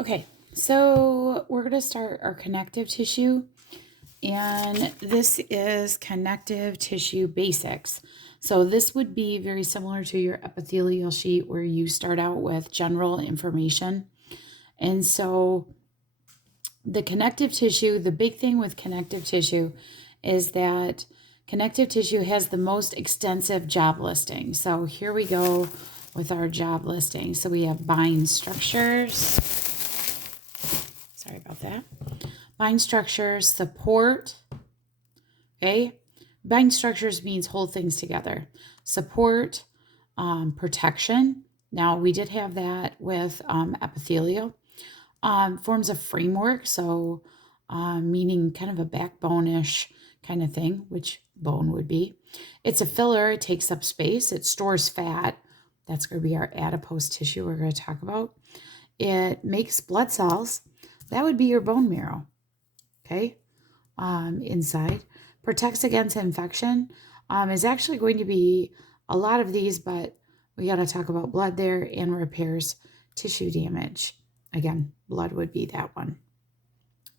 Okay, so we're going to start our connective tissue, and this is connective tissue basics. So this would be very similar to your epithelial sheet where you start out with general information. And so the connective tissue, the big thing with connective tissue is that connective tissue has the most extensive job listing. So here we go with our job listing. So we have bind structures. Sorry about that. Bind structures, support. Okay. Bind structures means hold things together. Support, protection. Now we did have that with epithelial. Forms a framework, so meaning kind of a backbone-ish kind of thing, which bone would be. It's a filler. It takes up space. It stores fat. That's going to be our adipose tissue we're going to talk about. It makes blood cells. That would be your bone marrow, okay, inside. Protects against infection. Is actually going to be a lot of these, but we got to talk about blood there, and repairs tissue damage. Again, blood would be that one.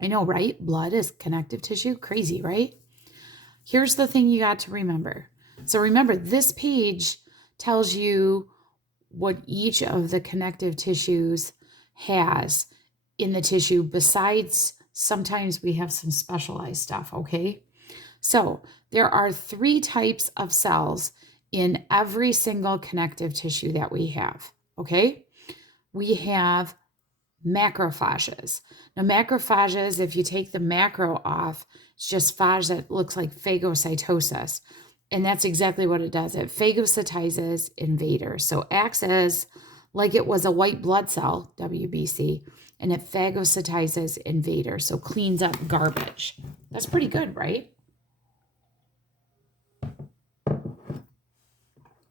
I know, right? Blood is connective tissue. Crazy, right? Here's the thing you got to remember. So remember, this page tells you what each of the connective tissues has in the tissue. Besides, sometimes we have some specialized stuff, okay? So there are 3 types of cells in every single connective tissue that we have, okay? We have macrophages. Now, macrophages, if you take the macro off, it's just phage that looks like phagocytosis. And that's exactly what it does. It phagocytizes invaders. So acts as like it was a white blood cell, WBC, and it phagocytizes invaders. So cleans up garbage. That's pretty good, right?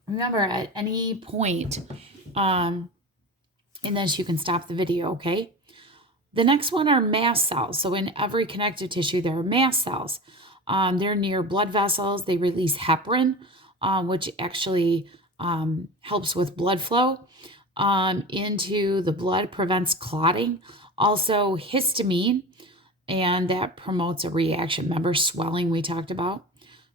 Remember, at any point, in this, you can stop the video, okay? The next one are mast cells. So in every connective tissue, there are mast cells. They're near blood vessels. They release heparin, which actually helps with blood flow into the blood, prevents clotting. Also histamine, and that promotes a reaction. Remember swelling we talked about?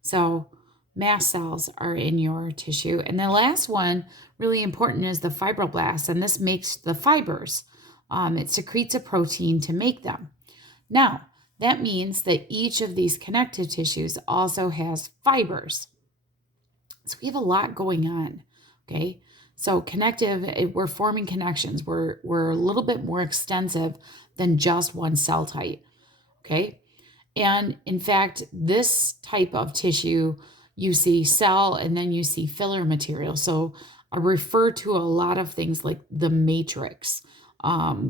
So mast cells are in your tissue. And the last one, really important, is the fibroblasts, and this makes the fibers. It secretes a protein to make them. Now, that means that each of these connective tissues also has fibers. So we have a lot going on, okay? So connective, we're forming connections. We're a little bit more extensive than just one cell type, okay? And in fact, this type of tissue, you see cell and then you see filler material. So I refer to a lot of things like the matrix,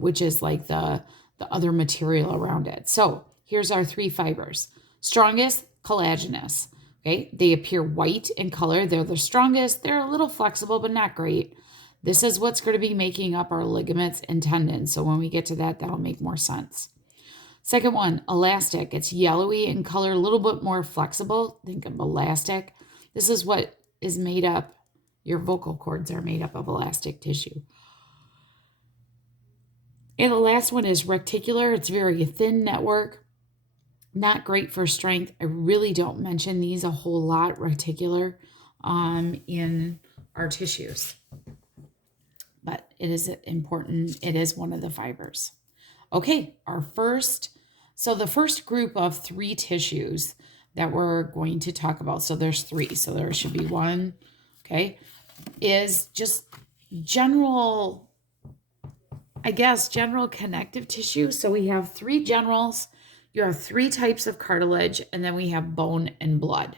which is like the other material around it. So here's our 3 fibers. Strongest, collagenous. Okay, they appear white in color. They're the strongest. They're a little flexible, but not great. This is what's going to be making up our ligaments and tendons. So when we get to that, that'll make more sense. Second one, elastic. It's yellowy in color, a little bit more flexible. Think of elastic. This is what is made up. Your vocal cords are made up of elastic tissue. And the last one is reticular. It's very thin network. Not great for strength. I really don't mention these a whole lot, reticular, in our tissues. But it is important. It is one of the fibers. Okay, so the first group of 3 tissues that we're going to talk about, so there's 3, so there should be 1, okay, is just general, general connective tissue. So we have 3 generals, you have 3 types of cartilage, and then we have bone and blood,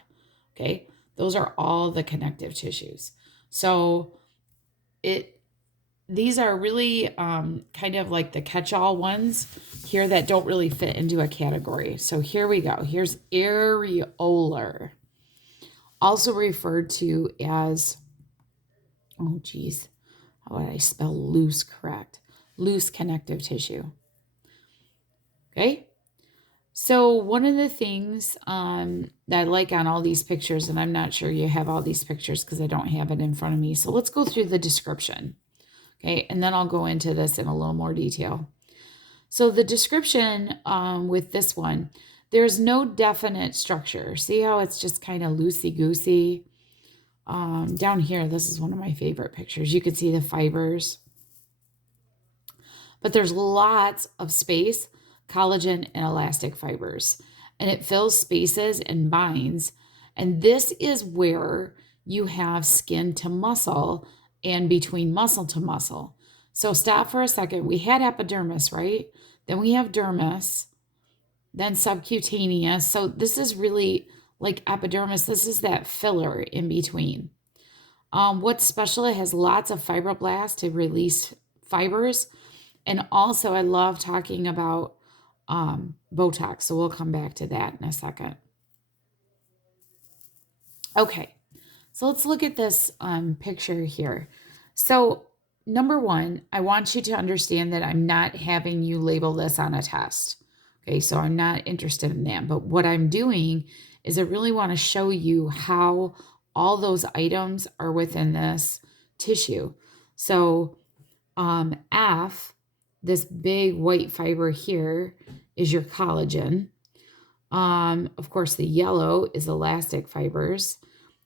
okay? Those are all the connective tissues. So these are really kind of like the catch-all ones here that don't really fit into a category. So here we go. Here's areolar, also referred to as, oh geez, how would I spell loose correct? Loose connective tissue. Okay. So one of the things that I like on all these pictures, and I'm not sure you have all these pictures because I don't have it in front of me. So let's go through the description. Okay, and then I'll go into this in a little more detail. So the description with this one, there's no definite structure. See how it's just kind of loosey-goosey? Down here, this is one of my favorite pictures. You can see the fibers. But there's lots of space, collagen, and elastic fibers. And it fills spaces and binds. And this is where you have skin to muscle and between muscle to muscle. So stop for a second. We had epidermis, right? Then we have dermis, then subcutaneous. So this is really like epidermis. This is that filler in between. What's special, it has lots of fibroblasts to release fibers. And also, I love talking about Botox. So we'll come back to that in a second. Okay, so let's look at this picture here. So number one, I want you to understand that I'm not having you label this on a test. Okay, so I'm not interested in that. But what I'm doing is I really want to show you how all those items are within this tissue. So F, this big white fiber here, is your collagen. Of course, the yellow is elastic fibers.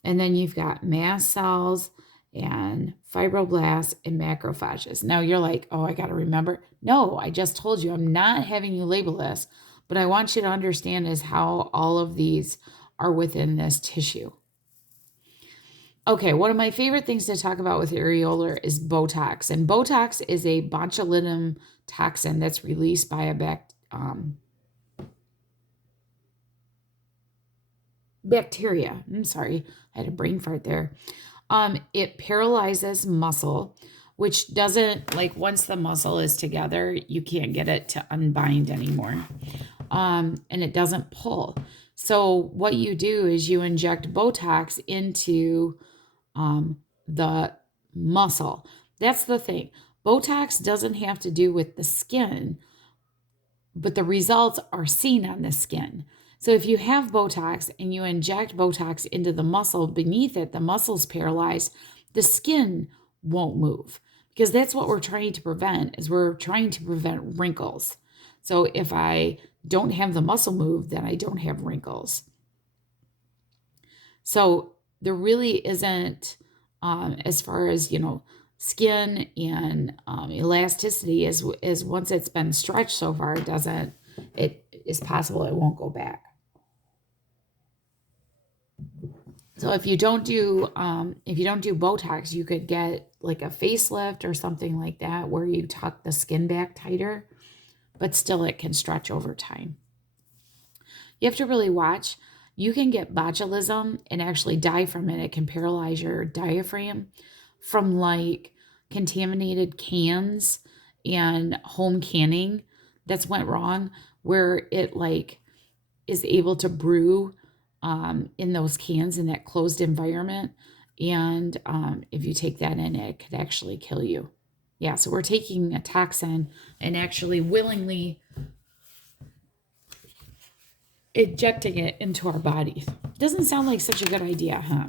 And then you've got mast cells and fibroblasts and macrophages. Now you're like, oh, I got to remember. No, I just told you I'm not having you label this, but I want you to understand is how all of these are within this tissue. Okay, one of my favorite things to talk about with areolar is Botox. And Botox is a botulinum toxin that's released by a bacteria. I'm sorry, I had a brain fart there. It paralyzes muscle, which doesn't, like once the muscle is together, you can't get it to unbind anymore. And it doesn't pull. So what you do is you inject Botox into the muscle. That's the thing. Botox doesn't have to do with the skin, but the results are seen on the skin. So if you have Botox and you inject Botox into the muscle beneath it, the muscle's paralyzed, the skin won't move, because that's what we're trying to prevent, is we're trying to prevent wrinkles. So if I don't have the muscle move, then I don't have wrinkles. So there really isn't, as far as, skin and elasticity is once it's been stretched so far, it is possible it won't go back. So if you don't do Botox, you could get like a facelift or something like that where you tuck the skin back tighter, but still it can stretch over time. You have to really watch. You can get botulism and actually die from it. It can paralyze your diaphragm from like contaminated cans and home canning that's went wrong, where it like is able to brew in those cans in that closed environment. And if you take that in, it could actually kill you. Yeah, so we're taking a toxin and actually willingly injecting it into our bodies. Doesn't sound like such a good idea, huh?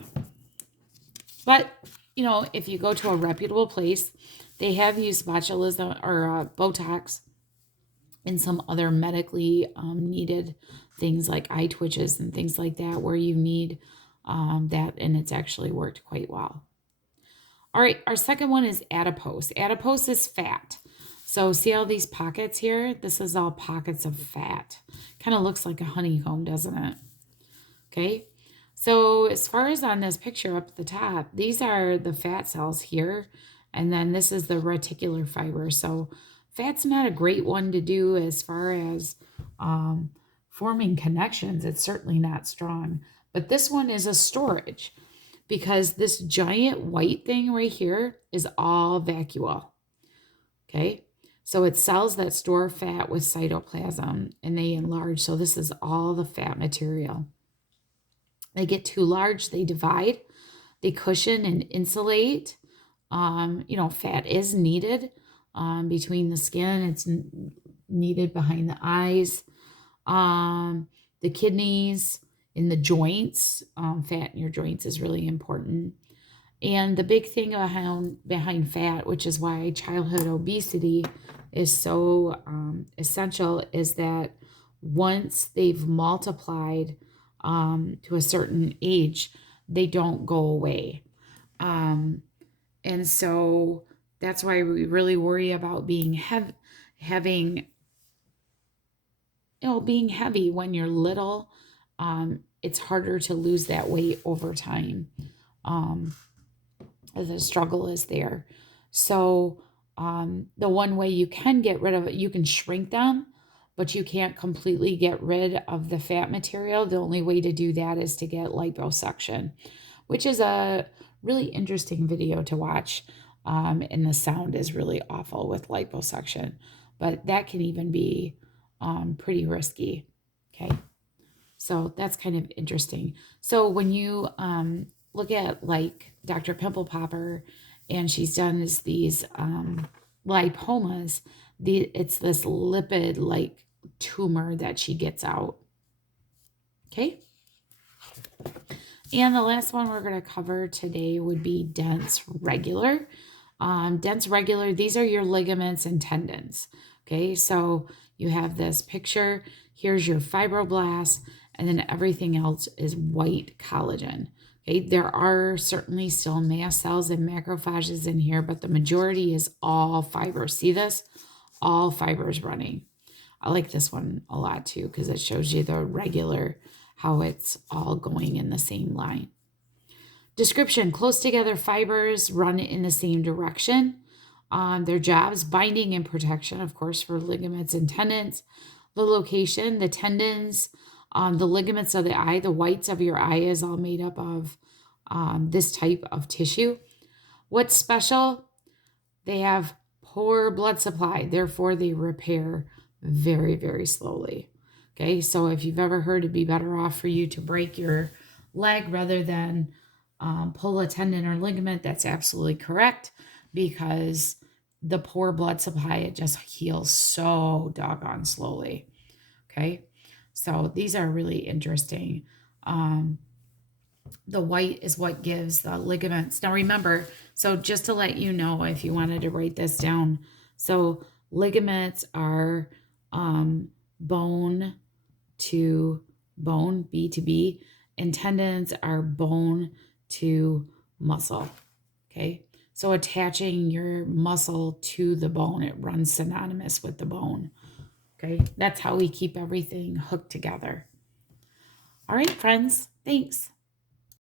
But, if you go to a reputable place, they have used botulism or Botox and some other medically needed things like eye twitches and things like that, where you need that, and it's actually worked quite well. All right, our second one is adipose. Adipose is fat. So see all these pockets here? This is all pockets of fat. Kind of looks like a honeycomb, doesn't it? Okay, so as far as on this picture up at the top, these are the fat cells here, and then this is the reticular fiber. So fat's not a great one to do as far as forming connections. It's certainly not strong, but this one is a storage, because this giant white thing right here is all vacuole. Okay, so it's cells that store fat with cytoplasm and they enlarge. So this is all the fat material. They get too large, they divide, they cushion and insulate. Fat is needed between the skin, it's needed behind the eyes, the kidneys, in the joints. Fat in your joints is really important. And the big thing behind fat, which is why childhood obesity is so essential is that once they've multiplied to a certain age, they don't go away. And so that's why we really worry about having, being heavy when you're little. It's harder to lose that weight over time. Um, the struggle is there. So the one way you can get rid of it, you can shrink them, but you can't completely get rid of the fat material. The only way to do that is to get liposuction, which is a really interesting video to watch. And the sound is really awful with liposuction, but that can even be pretty risky. Okay. So that's kind of interesting. So when you look at like Dr. Pimple Popper, and she's done these lipomas, it's this lipid like tumor that she gets out. Okay. And the last one we're going to cover today would be dense regular. Dense regular, these are your ligaments and tendons. Okay, so you have this picture. Here's your fibroblasts, and then everything else is white collagen. Okay, there are certainly still mast cells and macrophages in here, but the majority is all fibers. See this? All fibers running. I like this one a lot too because it shows you the regular, how it's all going in the same line. Description: close together fibers run in the same direction. Their jobs: binding and protection, of course, for ligaments and tendons. The location: the tendons, the ligaments of the eye, the whites of your eye is all made up of this type of tissue. What's special? They have poor blood supply, therefore they repair very, very slowly. Okay, so if you've ever heard it'd be better off for you to break your leg rather than pull a tendon or ligament, that's absolutely correct, because the poor blood supply, it just heals so doggone slowly. Okay, so these are really interesting. The white is what gives the ligaments. Now remember, so just to let you know, if you wanted to write this down, so ligaments are bone to bone, B to B, and tendons are bone to muscle. Okay, so attaching your muscle to the bone, it runs synonymous with the bone. Okay, that's how we keep everything hooked together. All right, friends, thanks.